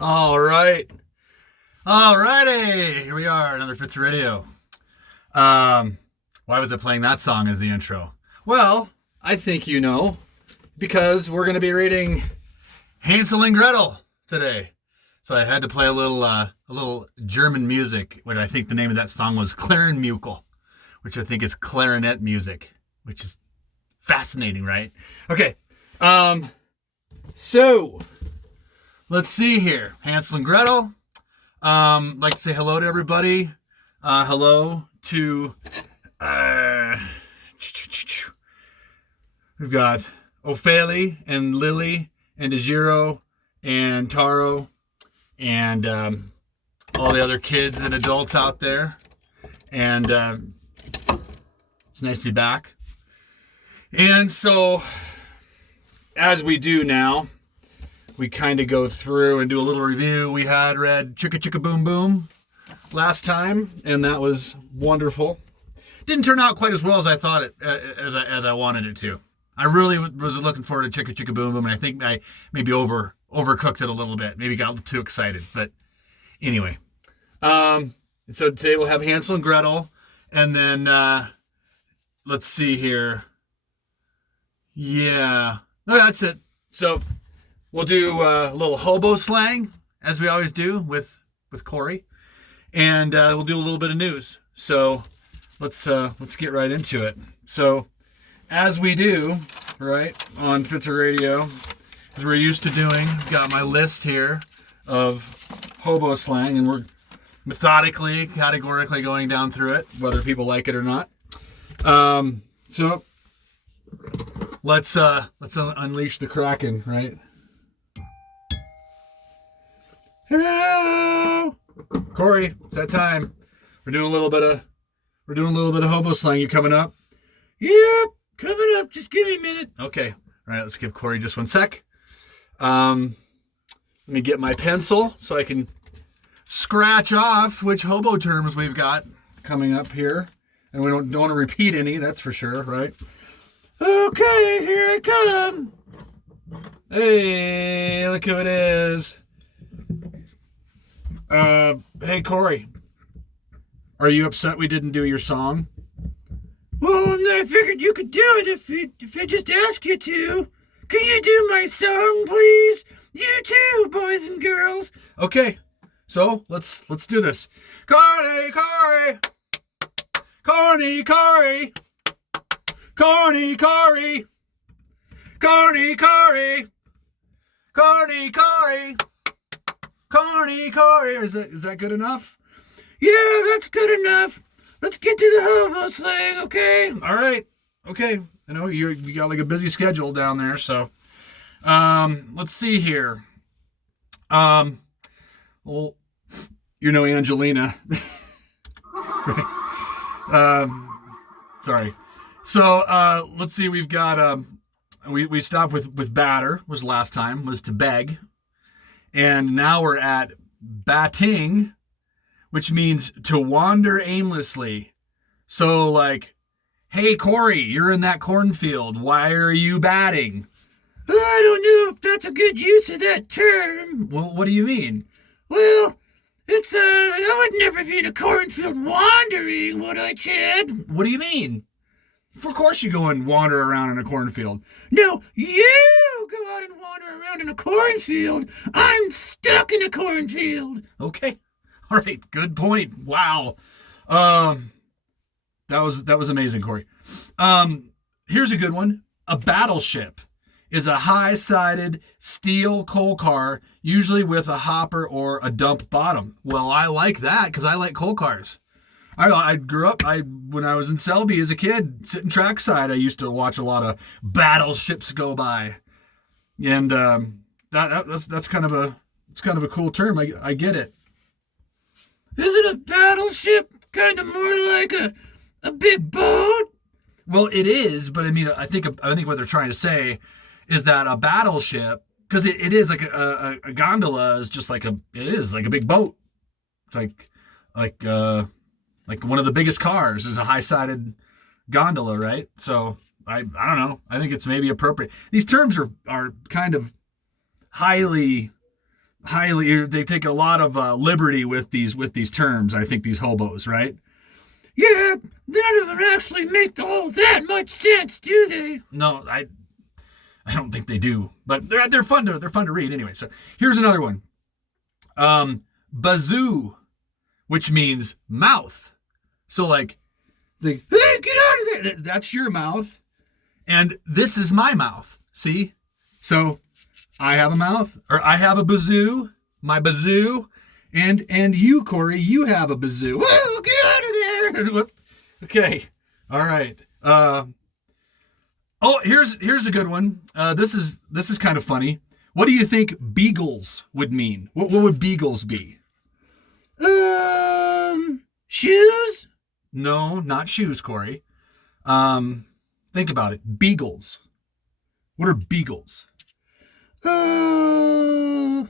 All right. All righty. Here we are, another Fitz Radio. Why was I playing that song as the intro? Well, I think you know, because we're going to be reading Hansel and Gretel today. So I had to play a little German music, which I think the name of that song was Clarinmukel, which I think is clarinet music, which is fascinating, right? Okay. So let's see here. Hansel and Gretel. Like to say hello to everybody. Hello to we've got Ophélie and Lily and Dejiro and Taro and all the other kids and adults out there. And it's nice to be back. And so, as we do now, we kind of go through and do a little review. We had read Chicka Chicka Boom Boom last time, and that was wonderful. Didn't turn out quite as well as I thought it, as I wanted it to. I really was looking forward to Chicka Chicka Boom Boom, and I think I maybe overcooked it a little bit. Maybe got a little too excited, but anyway. And so today we'll have Hansel and Gretel, and then let's see here. Yeah, no, that's it. So we'll do a little hobo slang, as we always do with Corey, and we'll do a little bit of news. So let's get right into it. So as we do, right, on Fitzer Radio, as we're used to doing, got my list here of hobo slang, and we're methodically, categorically going down through it, whether people like it or not. So let's unleash the Kraken, right? Hello, Corey. It's that time. We're doing a little bit of hobo slang. You coming up? Yep, coming up. Just give me a minute. Okay. All right. Let's give Corey just one sec. Let me get my pencil so I can scratch off which hobo terms we've got coming up here, and we don't want to repeat any. That's for sure, right? Okay, here I come. Hey, look who it is. Hey, Corey. Are you upset we didn't do your song? Well, I figured you could do it if I just asked you to. Can you do my song, please? You too, boys and girls. Okay, so let's do this. Corny, Corey. Corny, Corey. Corny, Corey. Corny, Corey. Corny, Corey. Corny, Corey. Is that good enough? Yeah, that's good enough. Let's get to the hobo slang, okay? All right. Okay. I know you got like a busy schedule down there, so let's see here. Well, you know Angelina. Sorry. So let's see. We've got we stopped with batter was last time, was to beg, and now we're at batting, which means to wander aimlessly. So like, hey Corey, you're in that cornfield. Why are you batting? I don't know if that's a good use of that term. Well, what do you mean? Well, it's I would never be in a cornfield wandering, would I, Chad? What do you mean? Of course you go and wander around in a cornfield. No, you go out and wander around in a cornfield. I'm stuck in a cornfield. Okay. All right. Good point. Wow. That was amazing, Corey. Here's a good one. A battleship is a high-sided steel coal car, usually with a hopper or a dump bottom. Well, I like that because I like coal cars. I grew up, when I was in Selby as a kid, sitting trackside, I used to watch a lot of battleships go by. And that's kind of a cool term. I get it. Isn't a battleship kind of more like a big boat? Well, it is, but I mean, I think what they're trying to say is that a battleship, because it is like a gondola is just like it is like a big boat. It's like one of the biggest cars is a high-sided gondola, right? So I don't know. I think it's maybe appropriate. These terms are kind of highly they take a lot of liberty with these terms. I think these hobos, right? Yeah, none of them actually make the whole that much sense, do they? No, I don't think they do, but they're fun to read anyway. So here's another one. Bazoo, which means mouth. So like, hey, get out of there. That's your mouth, and this is my mouth. See, so I have a mouth, or I have a bazoo, my bazoo, and you, Corey, you have a bazoo. Whoa, get out of there. Okay, all right. Oh, here's a good one. This is kind of funny. What do you think beagles would mean? What would beagles be? Shoes? No, not shoes, Corey. Think about it. Beagles. What are beagles? I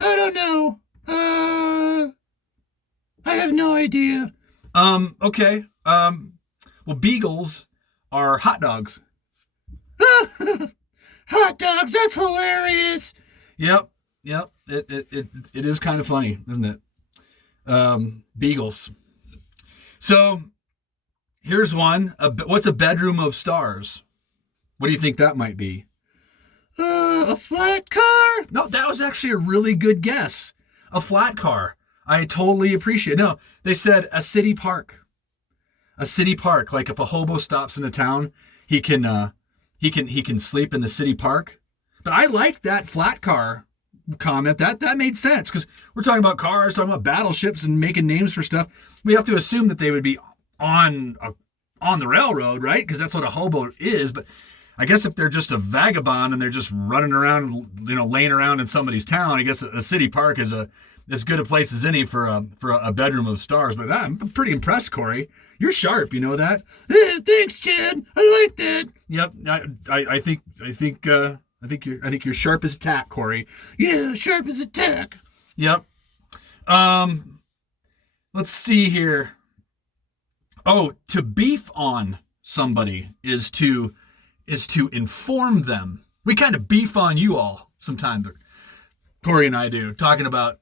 don't know. I have no idea. Okay. Well, beagles are hot dogs. Hot dogs, that's hilarious. Yep. It is kind of funny, isn't it? Beagles. So here's one. What's a bedroom of stars? What do you think that might be? A flat car? No, that was actually a really good guess. A flat car. I totally appreciate it. No, they said a city park. A city park. Like if a hobo stops in a town, he can sleep in the city park. But I like that flat car comment. That made sense because we're talking about cars, talking about battleships, and making names for stuff. We have to assume that they would be on the railroad, right? Because that's what a hobo is. But I guess if they're just a vagabond and they're just running around, laying around in somebody's town, I guess a city park is as good a place as any for a bedroom of stars. But I'm pretty impressed, Corey. You're sharp, you know that? Thanks, Chad. I like that. Yep. I think you're sharp as a tack, Corey. Yeah, sharp as a tack. Yep. Let's see here. Oh, to beef on somebody is to inform them. We kind of beef on you all sometimes. Corey and I do, talking about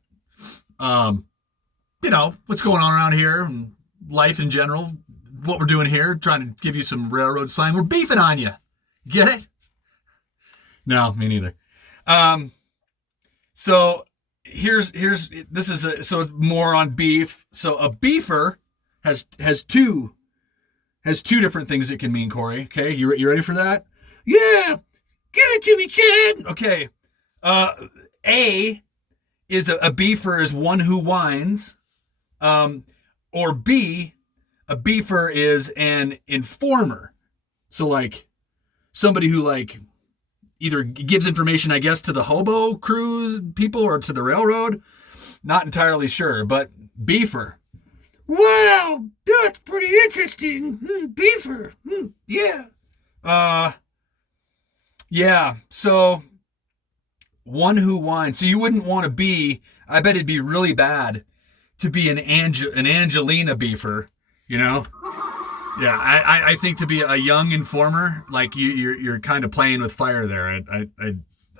what's going on around here and life in general, what we're doing here, trying to give you some railroad slang. We're beefing on you. Get it? No, me neither. So here's this is so more on beef. So a beefer has two different things it can mean, Corey. Okay, you ready for that? Yeah, give it to me, Chad. Okay. A is a beefer is one who whines. Or B, a beefer is an informer. So like somebody who like either gives information, I guess, to the hobo crews people or to the railroad. Not entirely sure, but beefer. Wow, that's pretty interesting. Beefer. Yeah. Yeah. So one who whines. So you wouldn't want to be, I bet it'd be really bad to be an Angelina beefer, Yeah, I think to be a young informer, like you're kind of playing with fire there. I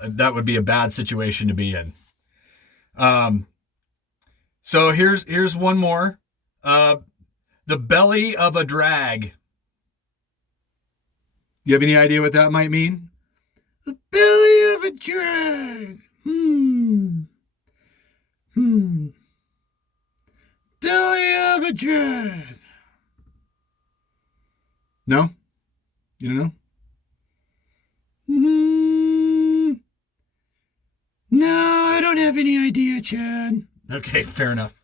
that would be a bad situation to be in. So here's one more. The belly of a drag. You have any idea what that might mean? The belly of a drag. Belly of a drag. No? You don't know? No, I don't have any idea, Chad. Okay, fair enough.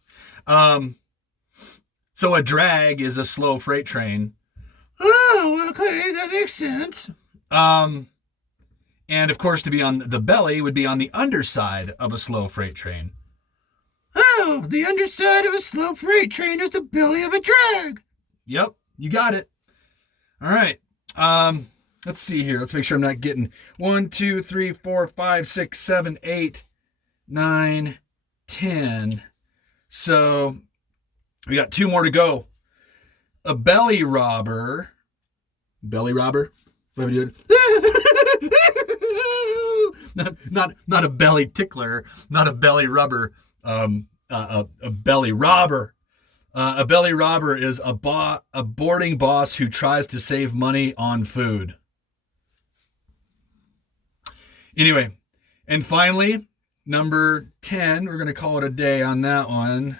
So a drag is a slow freight train. Oh, okay, that makes sense. And of course, to be on the belly would be on the underside of a slow freight train. Oh, the underside of a slow freight train is the belly of a drag. Yep, you got it. All right. Let's see here. Let's make sure I'm not getting 1, 2, 3, 4, 5, 6, 7, 8, 9, 10. So we got 2 more to go. A belly robber. Belly robber? What have you doing? not a belly tickler, not a belly rubber, a belly robber. A belly robber is a boarding boss who tries to save money on food. Anyway, and finally, number 10, we're going to call it a day on that one,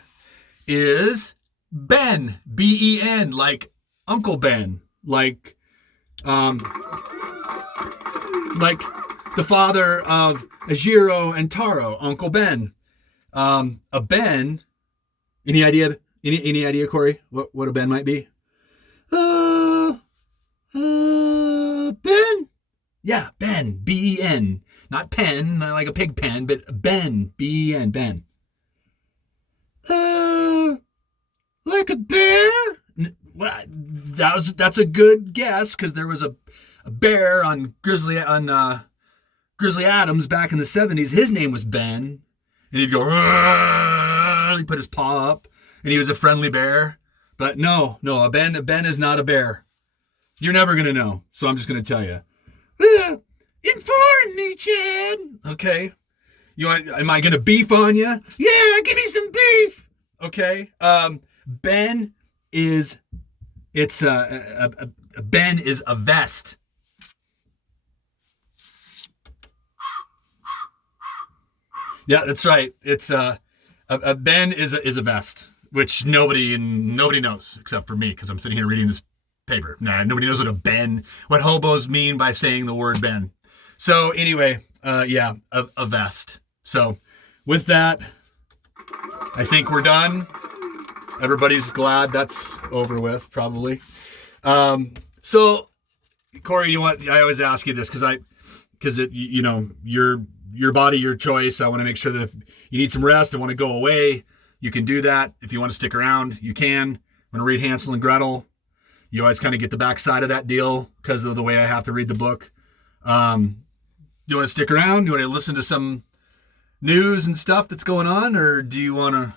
is Ben, Ben, like Uncle Ben, like the father of Ajiro and Taro, Uncle Ben. A Ben, any idea, Corey, what a Ben might be? Ben? Yeah, Ben, Ben. Not pen, not like a pig pen, but Ben, Ben, Ben. Like a bear? Well, that's a good guess because there was a bear on Grizzly Adams back in the 70s. His name was Ben, and he'd go. He put his paw up, and he was a friendly bear. But no, a Ben is not a bear. You're never gonna know, so I'm just gonna tell you. Inform me, Chad. Okay. Am I gonna beef on you? Yeah, give me some beef. Okay. Ben is Ben is a vest. Yeah, that's right. It's a Ben is a vest, which nobody knows except for me because I'm sitting here reading this paper. Nah, nobody knows what hobos mean by saying the word Ben. So anyway, a vest. So with that, I think we're done. Everybody's glad that's over with, probably. So Corey, I always ask you this because your body, your choice. I want to make sure that if you need some rest and want to go away, you can do that. If you want to stick around, you can. I'm going to read Hansel and Gretel. You always kind of get the backside of that deal because of the way I have to read the book. You want to stick around? You want to listen to some news and stuff that's going on, or do you want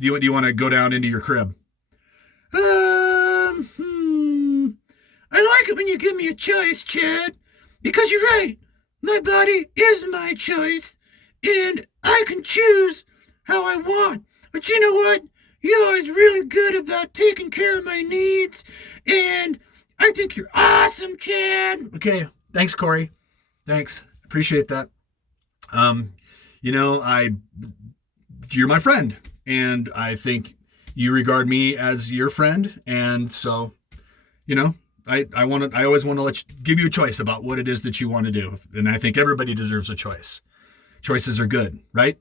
to go down into your crib? I like it when you give me a choice, Chad, because you're right. My body is my choice, and I can choose how I want. But you know what? You're always really good about taking care of my needs, and I think you're awesome, Chad. Okay, thanks, Corey. Thanks, appreciate that. You're my friend, and I think you regard me as your friend, and so, I always want to give you a choice about what it is that you want to do, and I think everybody deserves a choice. Choices are good, right?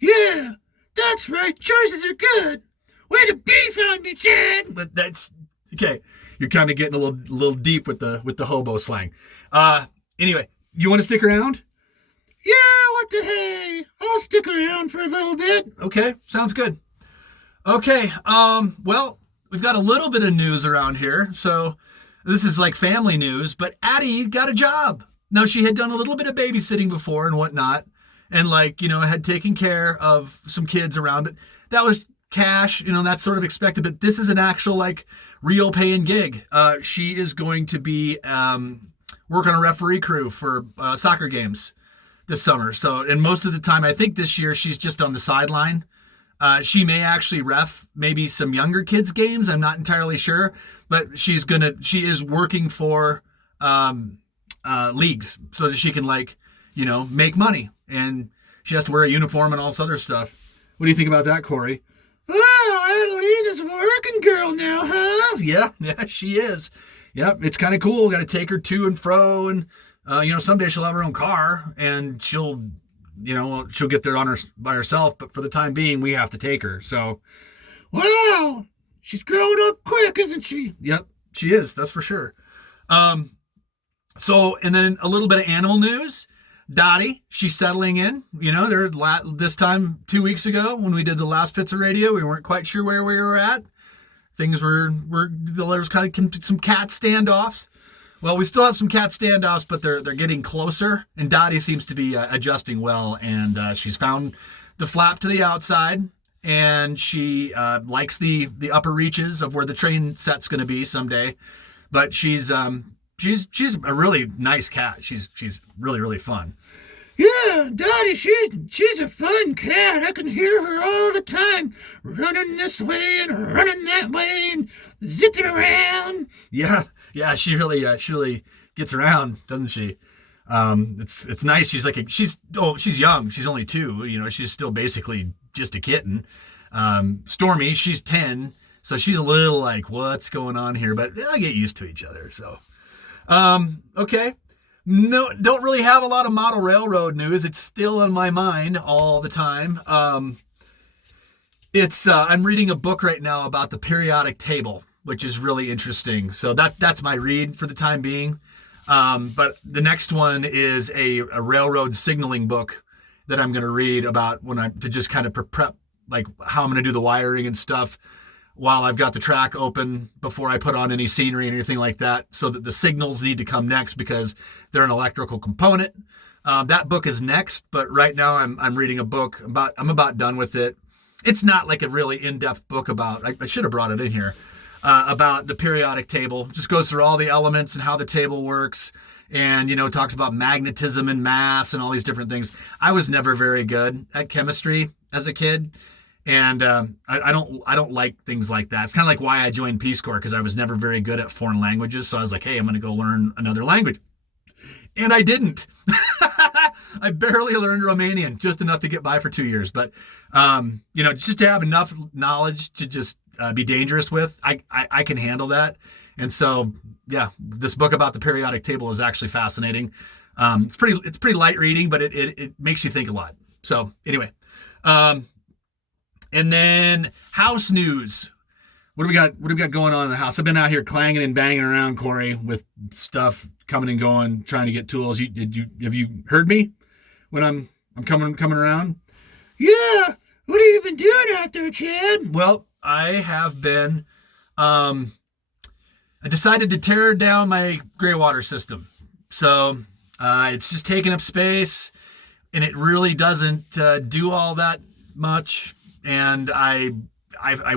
Yeah, that's right. Choices are good. Way to beef on me, Chad. But that's okay. You're kind of getting a little deep with the hobo slang. Anyway, you want to stick around? Yeah, what the hey? I'll stick around for a little bit. Okay, sounds good. Okay, well, we've got a little bit of news around here, so this is like family news, but Addie got a job. Now, she had done a little bit of babysitting before and whatnot, and had taken care of some kids around it. That was cash, that's sort of expected, but this is an actual, real paying gig. She is going to be work on a referee crew for soccer games this summer. So, and most of the time, I think this year she's just on the sideline. She may actually ref maybe some younger kids' games. I'm not entirely sure, but she is working for leagues so that she can make money, and she has to wear a uniform and all this other stuff. What do you think about that, Corey? Oh, Adelina's a working girl now, huh? Yeah, she is. Yep, it's kind of cool. Got to take her to and fro, and someday she'll have her own car, and she'll get there by herself. But for the time being, we have to take her. So, wow, she's growing up quick, isn't she? Yep, she is. That's for sure. So, and then a little bit of animal news. Dottie, she's settling in. This time 2 weeks ago when we did the last Fits of Radio, we weren't quite sure where we were at. Things there was kind of some cat standoffs. Well, we still have some cat standoffs, but they're getting closer, and Dottie seems to be adjusting well, and she's found the flap to the outside, and she likes the upper reaches of where the train set's going to be someday. But she's a really nice cat. She's really, really fun. Yeah, Dottie, she's a fun cat. I can hear her all the time, running this way and running that way and zipping around. Yeah, she really gets around, doesn't she? It's nice. She's young. She's only 2. You know, she's still basically just a kitten. Stormy, she's 10, so she's a little like, what's going on here? But I get used to each other. So, okay. No, don't really have a lot of model railroad news. It's still on my mind all the time. I'm reading a book right now about the periodic table, which is really interesting. So that's my read for the time being. But the next one is a railroad signaling book that I'm going to read about to just kind of prep, like how I'm going to do the wiring and stuff while I've got the track open before I put on any scenery and anything like that, so that the signals need to come next because they're an electrical component. That book is next, but right now I'm reading a book I'm about done with it. It's not like a really in-depth book I should have brought it in here, about the periodic table. Just goes through all the elements and how the table works, and talks about magnetism and mass and all these different things. I was never very good at chemistry as a kid, and I don't like things like that. It's kind of like why I joined Peace Corps, because I was never very good at foreign languages. So I was like, hey, I'm going to go learn another language, and I didn't. I barely learned Romanian, just enough to get by for 2 years. But just to have enough knowledge to just be dangerous with, I can handle that. And so, yeah, this book about the periodic table is actually fascinating. It's pretty light reading, but it makes you think a lot. So anyway, and then house news. What do we got? What do we got going on in the house? I've been out here clanging and banging around, Corey, with stuff coming and going, trying to get tools. Have you heard me when I'm coming around? Yeah. What have you been doing out there, Chad? Well, I have been. I decided to tear down my gray water system, so it's just taking up space, and it really doesn't do all that much. And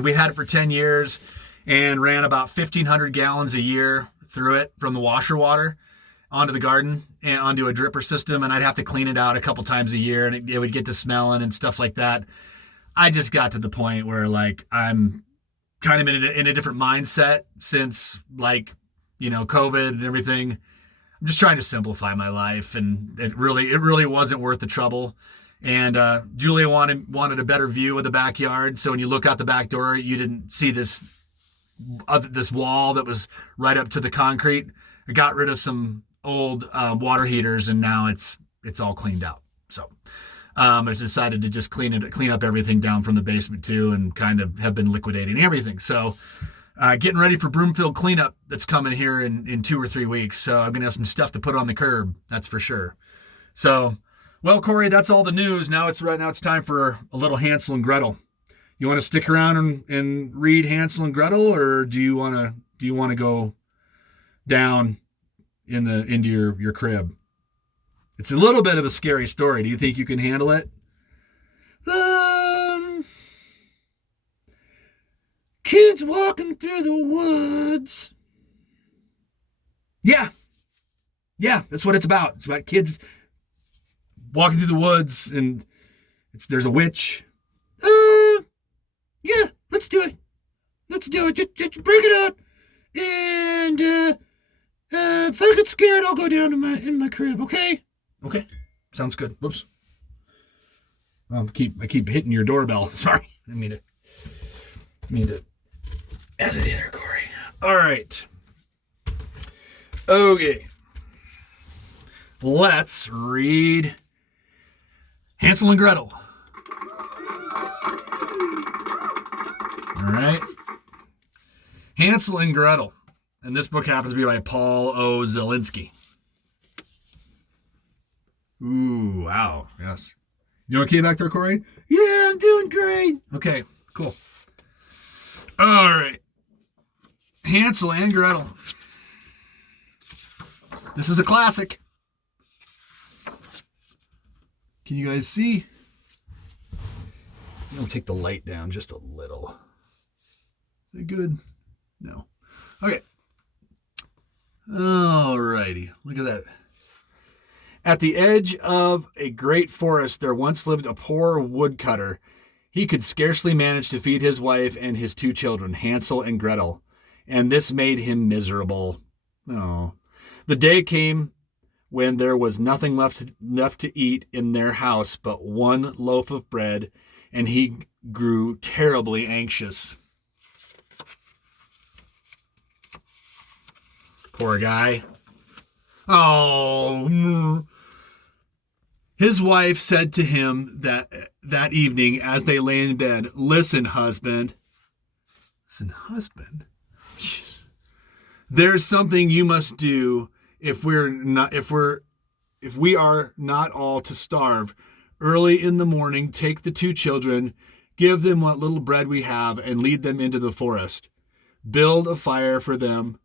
we had it for 10 years and ran about 1,500 gallons a year through it from the washer water onto the garden and onto a dripper system. And I'd have to clean it out a couple times a year, and it would get to smelling and stuff like that. I just got to the point where I'm kind of in a different mindset since COVID and everything. I'm just trying to simplify my life, and it really wasn't worth the trouble. And Julia wanted a better view of the backyard, so when you look out the back door, you didn't see this wall that was right up to the concrete. I got rid of some old water heaters, and now it's all cleaned out. So I decided to just clean up everything down from the basement too, and kind of have been liquidating everything. So getting ready for Broomfield cleanup that's coming here in 2 or 3 weeks. So I'm gonna have some stuff to put on the curb, that's for sure. So. Well, Corey, that's all the news. Now it's time for a little Hansel and Gretel. You want to stick around and read Hansel and Gretel, or do you want to go down into your crib? It's a little bit of a scary story. Do you think you can handle it? Kids walking through the woods. Yeah, that's what it's about. It's about kids walking through the woods, and there's a witch. Yeah, let's do it. Just break it up, and if I get scared, I'll go down in my crib. Okay. Okay, sounds good. Whoops. I keep hitting your doorbell. Sorry, I mean to. As a there, Corey. All right. Okay. Let's read Hansel and Gretel. All right. Hansel and Gretel. And this book happens to be by Paul O. Zielinski. Ooh, wow. Yes. You okay back there, Corey? Yeah, I'm doing great. Okay, cool. All right. Hansel and Gretel. This is a classic. Can you guys see? I'll take the light down just a little. Is that good? No. Okay. All righty. Look at that. At the edge of a great forest, there once lived a poor woodcutter. He could scarcely manage to feed his wife and his 2 children, Hansel and Gretel, and this made him miserable. Oh. The day came when there was nothing left to eat in their house but 1 loaf of bread, and he grew terribly anxious. Poor guy. Oh. His wife said to him that evening as they lay in bed, Listen, husband. There's something you must do if we are not all to starve. Early in the morning, take the 2 children, give them what little bread we have, and lead them into the forest. Build a fire for them,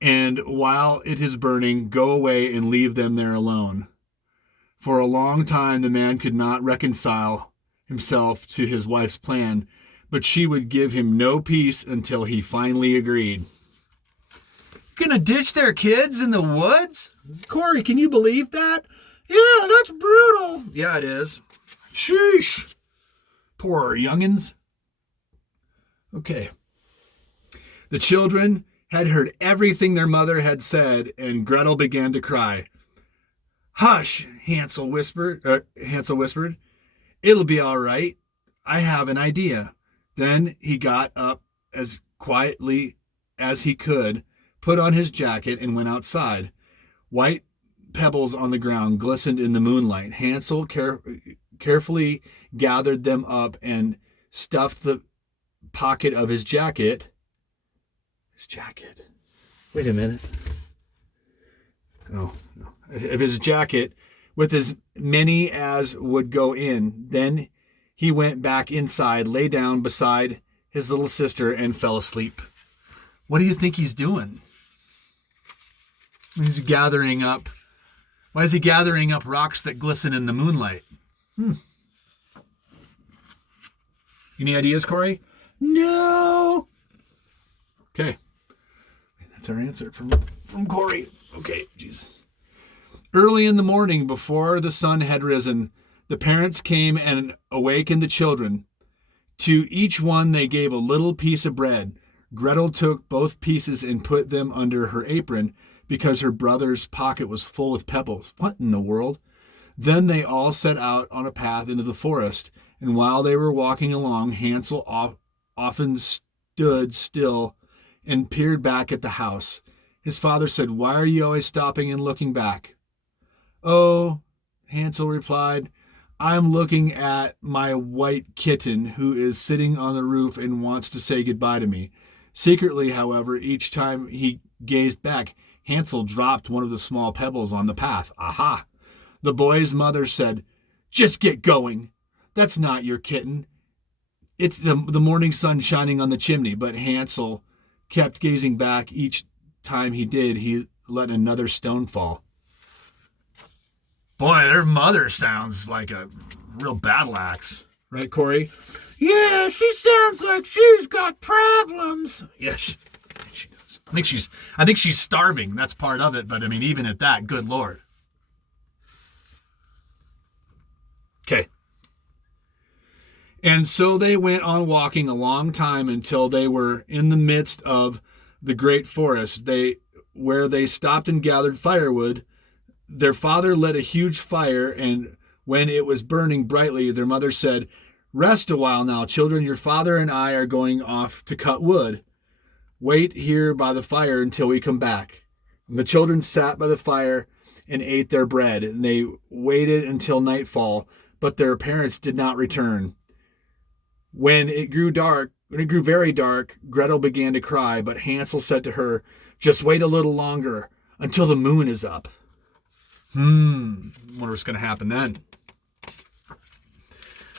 and while it is burning, go away and leave them there alone. For a long time, the man could not reconcile himself to his wife's plan, but she would give him no peace until he finally agreed. Gonna ditch their kids in the woods? Corey, can you believe that? Yeah, that's brutal. Yeah, it is. Sheesh. Poor youngins. Okay. The children had heard everything their mother had said, and Gretel began to cry. Hush, Hansel whispered. It'll be all right. I have an idea. Then he got up as quietly as he could, put on his jacket, and went outside. White pebbles on the ground glistened in the moonlight. Hansel carefully gathered them up and stuffed the pocket of his jacket. Wait a minute. Oh, no. Of his jacket with as many as would go in. Then he went back inside, lay down beside his little sister, and fell asleep. What do you think he's doing? Why is he gathering up rocks that glisten in the moonlight? Any ideas, Corey? No. Okay. That's our answer from Corey. Okay, jeez. Early in the morning, before the sun had risen, the parents came and awakened the children. To each one they gave a little piece of bread. Gretel took both pieces and put them under her apron because her brother's pocket was full with pebbles. What in the world? Then they all set out on a path into the forest, and while they were walking along, Hansel often stood still and peered back at the house. His father said, Why are you always stopping and looking back? Oh, Hansel replied, I'm looking at my white kitten who is sitting on the roof and wants to say goodbye to me. Secretly, however, each time he gazed back, Hansel dropped one of the small pebbles on the path. Aha! The boy's mother said, Just get going. That's not your kitten. It's the morning sun shining on the chimney. But Hansel kept gazing back. Each time he did, he let another stone fall. Boy, their mother sounds like a real battle axe. Right, Corey? Yeah, she sounds like she's got problems. Yeah, she does. I think she's starving. That's part of it. But I mean, even at that, good Lord. Okay. And so they went on walking a long time until they were in the midst of the great forest, where they stopped and gathered firewood. Their father lit a huge fire, and when it was burning brightly, their mother said, Rest a while now, children. Your father and I are going off to cut wood. Wait here by the fire until we come back. And the children sat by the fire and ate their bread, and they waited until nightfall, but their parents did not return. When it grew very dark, Gretel began to cry, but Hansel said to her, Just wait a little longer until the moon is up. Wonder what's going to happen then.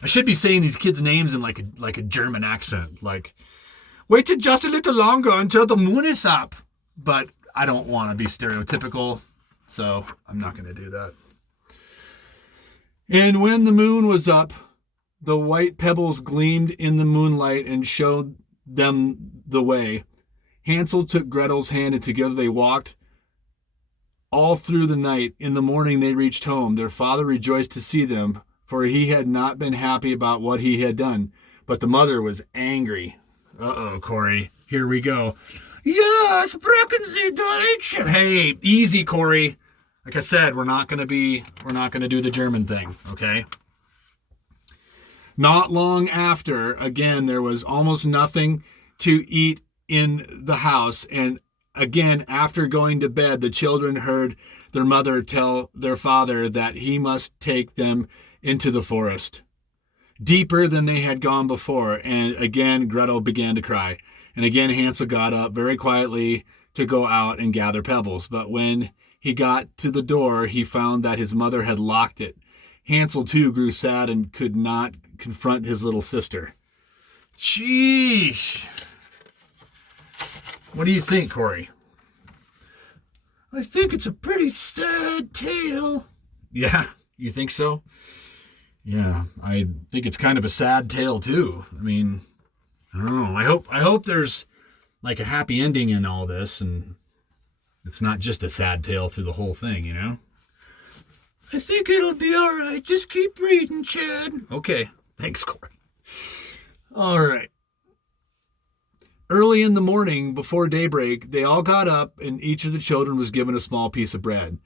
I should be saying these kids' names in like a German accent, like, wait just a little longer until the moon is up. But I don't want to be stereotypical, so I'm not going to do that. And when the moon was up, the white pebbles gleamed in the moonlight and showed them the way. Hansel took Gretel's hand, and together they walked all through the night. In the morning they reached home. Their father rejoiced to see them, for he had not been happy about what he had done. But the mother was angry. Uh-oh, Corey. Here we go. Ja, sprechen Sie Deutsch? Hey, easy, Corey. Like I said, we're not gonna do the German thing, okay? Not long after, again, there was almost nothing to eat in the house, and again, after going to bed, the children heard their mother tell their father that he must take them into the forest, deeper than they had gone before. And again, Gretel began to cry. And again, Hansel got up very quietly to go out and gather pebbles. But when he got to the door, he found that his mother had locked it. Hansel, too, grew sad and could not confront his little sister. Jeez. What do you think, Corey? I think it's a pretty sad tale. Yeah, you think so? Yeah, I think it's kind of a sad tale too. I mean, I don't know. I hope there's like a happy ending in all this, and it's not just a sad tale through the whole thing, you know? I think it'll be all right. Just keep reading, Chad. Okay, thanks, Corey. All right. Early in the morning, before daybreak, they all got up, and each of the children was given a small piece of bread.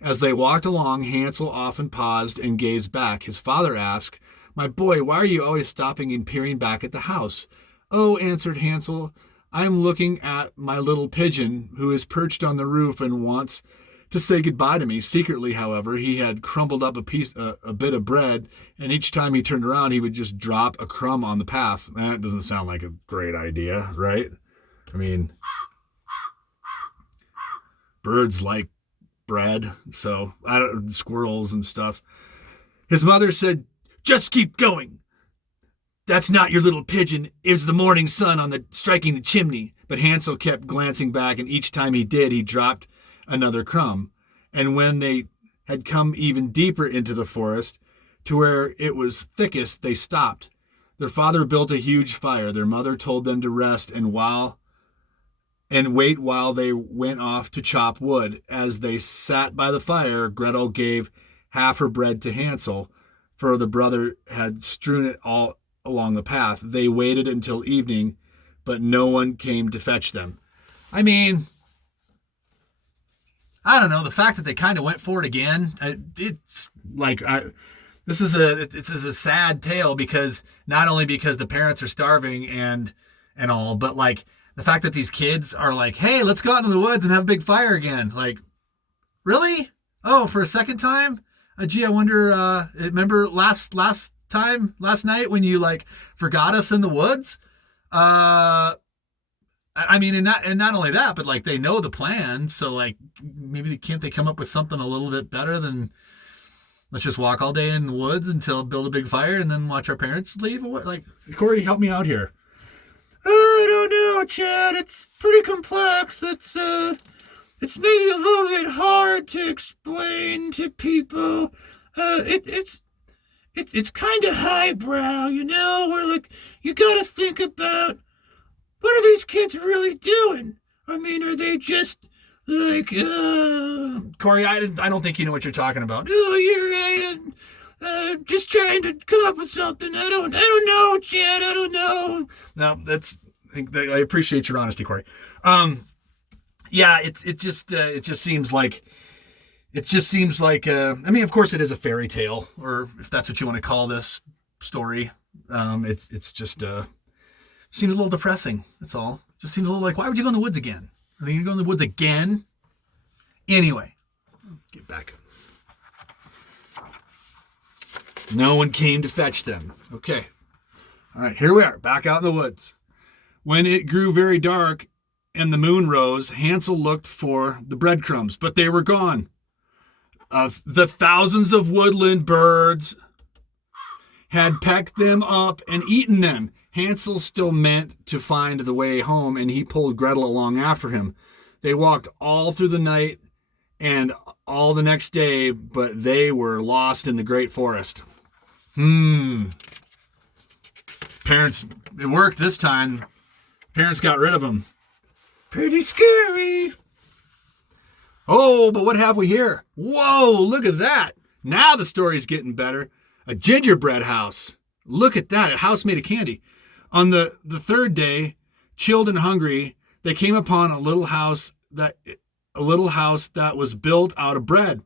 As they walked along, Hansel often paused and gazed back. His father asked, "My boy, why are you always stopping and peering back at the house?" "Oh," answered Hansel, "I am looking at my little pigeon, who is perched on the roof and wants to say goodbye to me." Secretly, however, he had crumbled up a bit of bread, and each time he turned around, he would just drop a crumb on the path. That doesn't sound like a great idea, right? I mean, birds like bread, so squirrels and stuff. His mother said, "Just keep going. That's not your little pigeon. It was the morning sun striking the chimney." But Hansel kept glancing back, and each time he did, he dropped another crumb. And when they had come even deeper into the forest, to where it was thickest, they stopped. Their father built a huge fire. Their mother told them to rest and wait while they went off to chop wood. As they sat by the fire, Gretel gave half her bread to Hansel, for the brother had strewn it all along the path. They waited until evening, but no one came to fetch them. I mean, I don't know. The fact that they kind of went for it again, it's like this is a sad tale, because not only because the parents are starving and all, but like the fact that these kids are like, "Hey, let's go out into the woods and have a big fire again." Like, really? Oh, for a second time? Gee, I wonder. Remember last night when you like forgot us in the woods? I mean, and not only that, but like they know the plan, so like maybe can't they come up with something a little bit better than let's just walk all day in the woods until build a big fire and then watch our parents leave? Like, Corey, help me out here. I don't know, Chad. It's pretty complex. It's maybe a little bit hard to explain to people. It's kind of highbrow, you know. Where like you got to think about, what are these kids really doing? I mean, are they just like, Corey, I don't think you know what you're talking about. Oh, you're right. Just trying to come up with something. I don't know, Chad. I don't know. No, I appreciate your honesty, Corey. Yeah, it just seems like I mean, of course it is a fairy tale, or if that's what you want to call this story. It's just seems a little depressing. That's all. It just seems a little like, why would you go in the woods again? Are you going to go in the woods again? Anyway, get back. No one came to fetch them. Okay. All right, here we are, back out in the woods. When it grew very dark and the moon rose, Hansel looked for the breadcrumbs, but they were gone. The thousands of woodland birds had pecked them up and eaten them. Hansel still meant to find the way home, and he pulled Gretel along after him. They walked all through the night and all the next day, but they were lost in the great forest. Parents, it worked this time. Parents got rid of them. Pretty scary. Oh, but what have we here? Whoa, look at that. Now the story's getting better. A gingerbread house. Look at that, a house made of candy. On the third day, chilled and hungry, they came upon a little house that was built out of bread.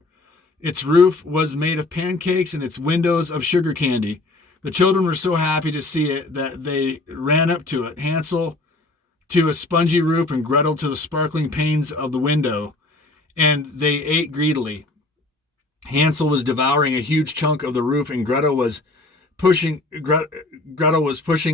Its roof was made of pancakes and its windows of sugar candy. The children were so happy to see it that they ran up to it. Hansel to a spongy roof and Gretel to the sparkling panes of the window, and they ate greedily. Hansel was devouring a huge chunk of the roof, and Gretel was pushing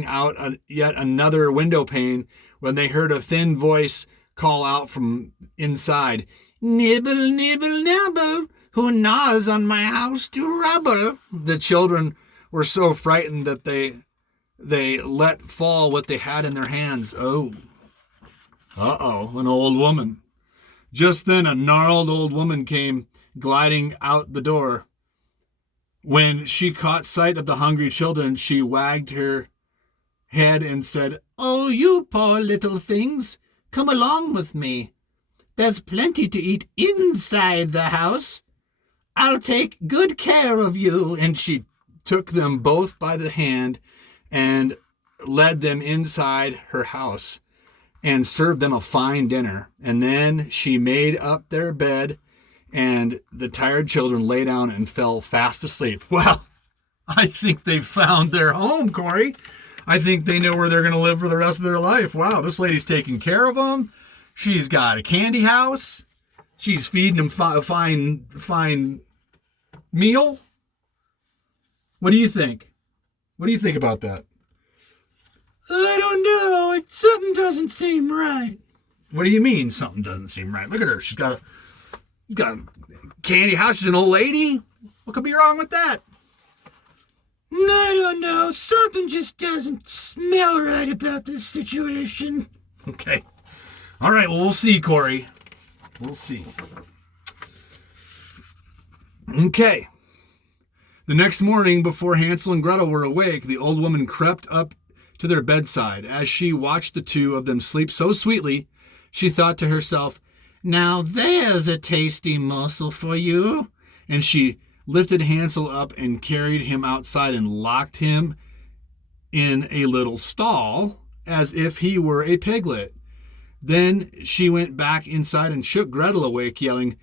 out yet another window pane when they heard a thin voice call out from inside, "Nibble, nibble, nibble, who gnaws on my house to rubble?" The children were so frightened that they let fall what they had in their hands. Oh. An old woman. Just then a gnarled old woman came gliding out the door. When she caught sight of the hungry children, she wagged her head and said, "Oh, you poor little things, come along with me. There's plenty to eat inside the house. I'll take good care of you." And she took them both by the hand and led them inside her house and served them a fine dinner. And then she made up their bed, and the tired children lay down and fell fast asleep. Well, I think they found their home, Corey. I think they know where they're going to live for the rest of their life. Wow, this lady's taking care of them. She's got a candy house. She's feeding them a fine meal. What do you think? What do you think about that? I don't know. Something doesn't seem right. What do you mean something doesn't seem right? Look at her. She's got a candy house. She's an old lady. What could be wrong with that? I don't know. Something just doesn't smell right about this situation. Okay. All right. Well, we'll see, Corey. We'll see. Okay. The next morning, before Hansel and Gretel were awake, the old woman crept up to their bedside. As she watched the two of them sleep so sweetly, she thought to herself, "Now there's a tasty morsel for you." And she lifted Hansel up and carried him outside and locked him in a little stall as if he were a piglet. Then she went back inside and shook Gretel awake, yelling,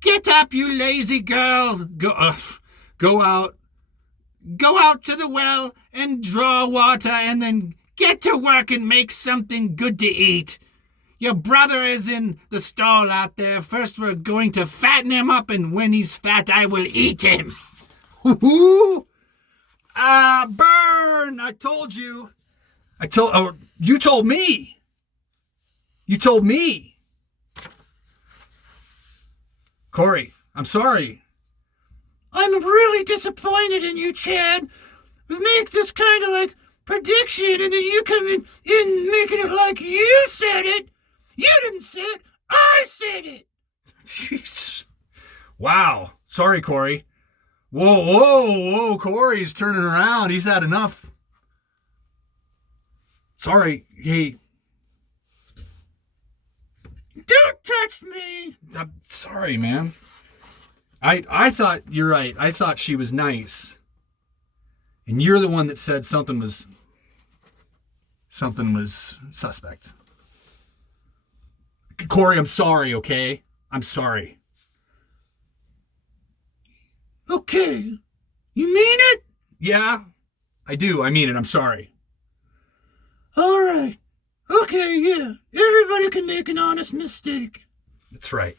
"Get up, you lazy girl! Go out to the well and draw water, and then get to work and make something good to eat. Your brother is in the stall out there. First we're going to fatten him up, and when he's fat, I will eat him." Burn! I told you. You told me. You told me. Corey, I'm sorry. I'm really disappointed in you, Chad. We make this kind of like prediction, and then you come in making it like you said it. You didn't say it. I said it. Jeez. Wow. Sorry, Corey. Whoa. Corey's turning around. He's had enough. Sorry. Hey. Don't touch me. I'm sorry, man. I thought, you're right. I thought she was nice. And you're the one that said something was suspect. Corey, I'm sorry, okay? I'm sorry. Okay. You mean it? Yeah, I do. I mean it. I'm sorry. All right. Okay, yeah. Everybody can make an honest mistake. That's right.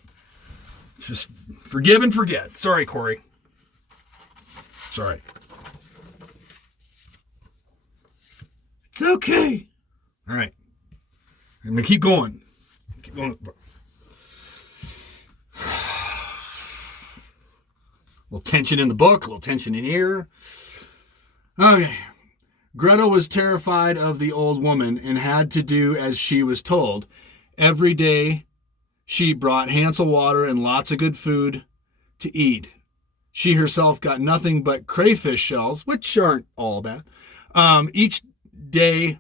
Just forgive and forget. Sorry, Corey. Sorry. It's okay. All right. I'm going to keep going. Keep going. A little tension in the book, a little tension in here. Okay. Gretel was terrified of the old woman and had to do as she was told. Every day she brought Hansel water and lots of good food to eat. She herself got nothing but crayfish shells, which aren't all bad. Each day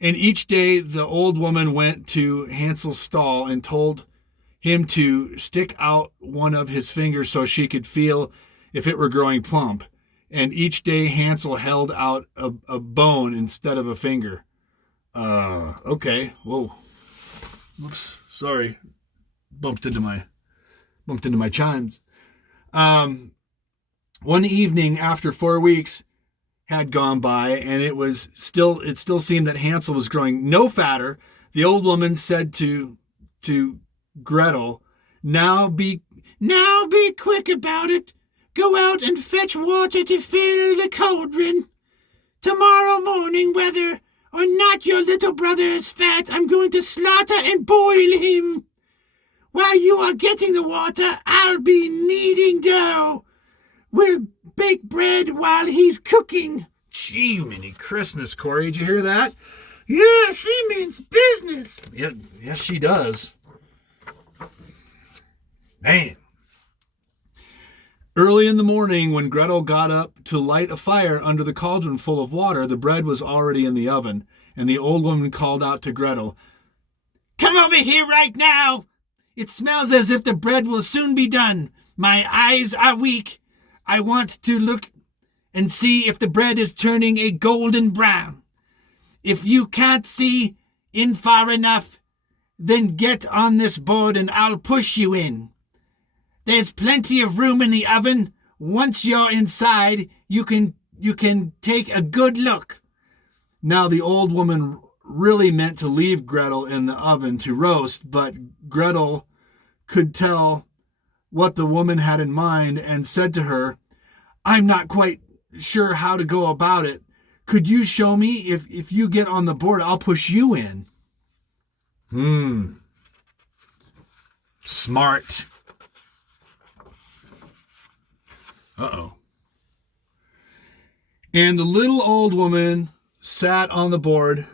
the old woman went to Hansel's stall and told him to stick out one of his fingers so she could feel if it were growing plump. And each day Hansel held out a bone instead of a finger. Okay. Whoa. Whoops. Sorry. Bumped into my chimes. One evening after 4 weeks had gone by and it still seemed that Hansel was growing no fatter, the old woman said to Gretel, Now be quick about it. Go out and fetch water to fill the cauldron. Tomorrow morning, whether or not your little brother is fat, I'm going to slaughter and boil him. While you are getting the water, I'll be kneading dough. We'll bake bread while he's cooking. Gee, mini Christmas, Corey. Did you hear that? Yeah, she means business. Yeah, yes, she does. Man. Early in the morning, when Gretel got up to light a fire under the cauldron full of water, the bread was already in the oven, and the old woman called out to Gretel, Come over here right now! It smells as if the bread will soon be done. My eyes are weak. I want to look and see if the bread is turning a golden brown. If you can't see in far enough, then get on this board and I'll push you in. There's plenty of room in the oven. Once you're inside, you can take a good look. Now the old woman really meant to leave Gretel in the oven to roast, but Gretel could tell what the woman had in mind and said to her, I'm not quite sure how to go about it. Could you show me? If you get on the board, I'll push you in. Smart. Uh-oh. And the little old woman sat on the board,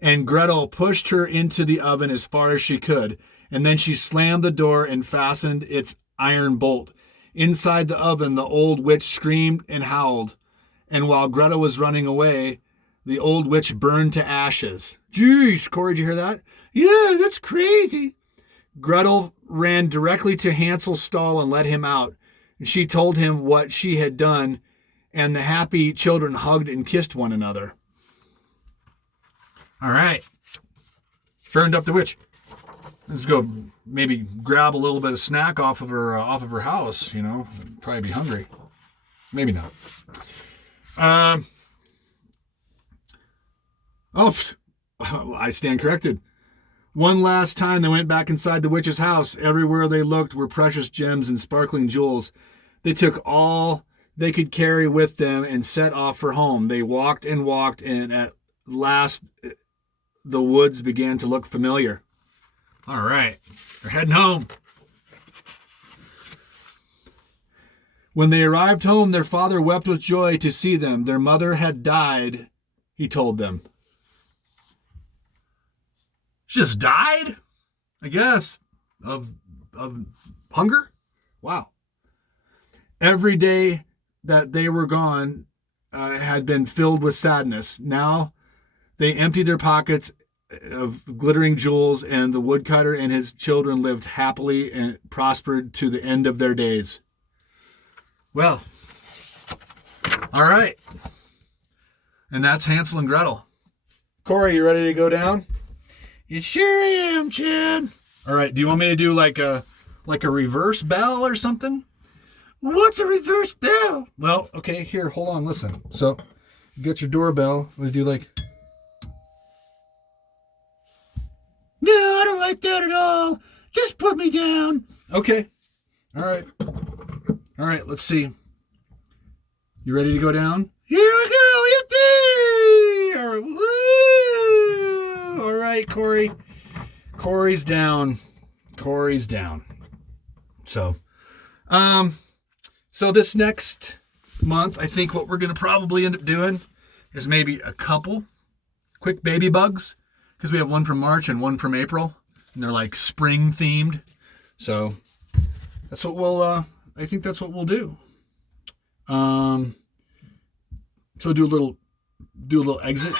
and Gretel pushed her into the oven as far as she could, and then she slammed the door and fastened its iron bolt. Inside the oven, the old witch screamed and howled, and while Gretel was running away, the old witch burned to ashes. Jeez, Corey, did you hear that? Yeah, that's crazy. Gretel ran directly to Hansel's stall and let him out. And she told him what she had done, and the happy children hugged and kissed one another. All right. Burned up the witch. Let's go maybe grab a little bit of snack off of her house, you know. Probably be hungry. Maybe not. I stand corrected. One last time they went back inside the witch's house. Everywhere they looked were precious gems and sparkling jewels. They took all they could carry with them and set off for home. They walked and walked, and at last the woods began to look familiar. All right, they're heading home. When they arrived home, their father wept with joy to see them. Their mother had died, he told them. She just died? I guess. Of hunger? Wow. Every day that they were gone had been filled with sadness. Now they emptied their pockets of glittering jewels, and the woodcutter and his children lived happily and prospered to the end of their days. Well, all right. And that's Hansel and Gretel. Corey, you ready to go down? You sure am, Chad. All right. Do you want me to do like a reverse bell or something? What's a reverse bell? Well, okay. Here, hold on. Listen. So, you get your doorbell. We do like. No, I don't like that at all. Just put me down. Okay. All right. All right. Let's see. You ready to go down? Here we go. Yippee! All right. Woo! All right, Corey. Corey's down. Corey's down. So this next month, I think what we're going to probably end up doing is maybe a couple quick baby bugs, because we have one from March and one from April, and they're like spring themed. So that's what I think that's what we'll do. So do a little exit.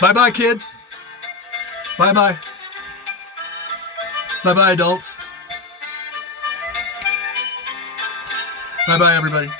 Bye-bye, kids. Bye-bye. Bye-bye, adults. Bye-bye, everybody.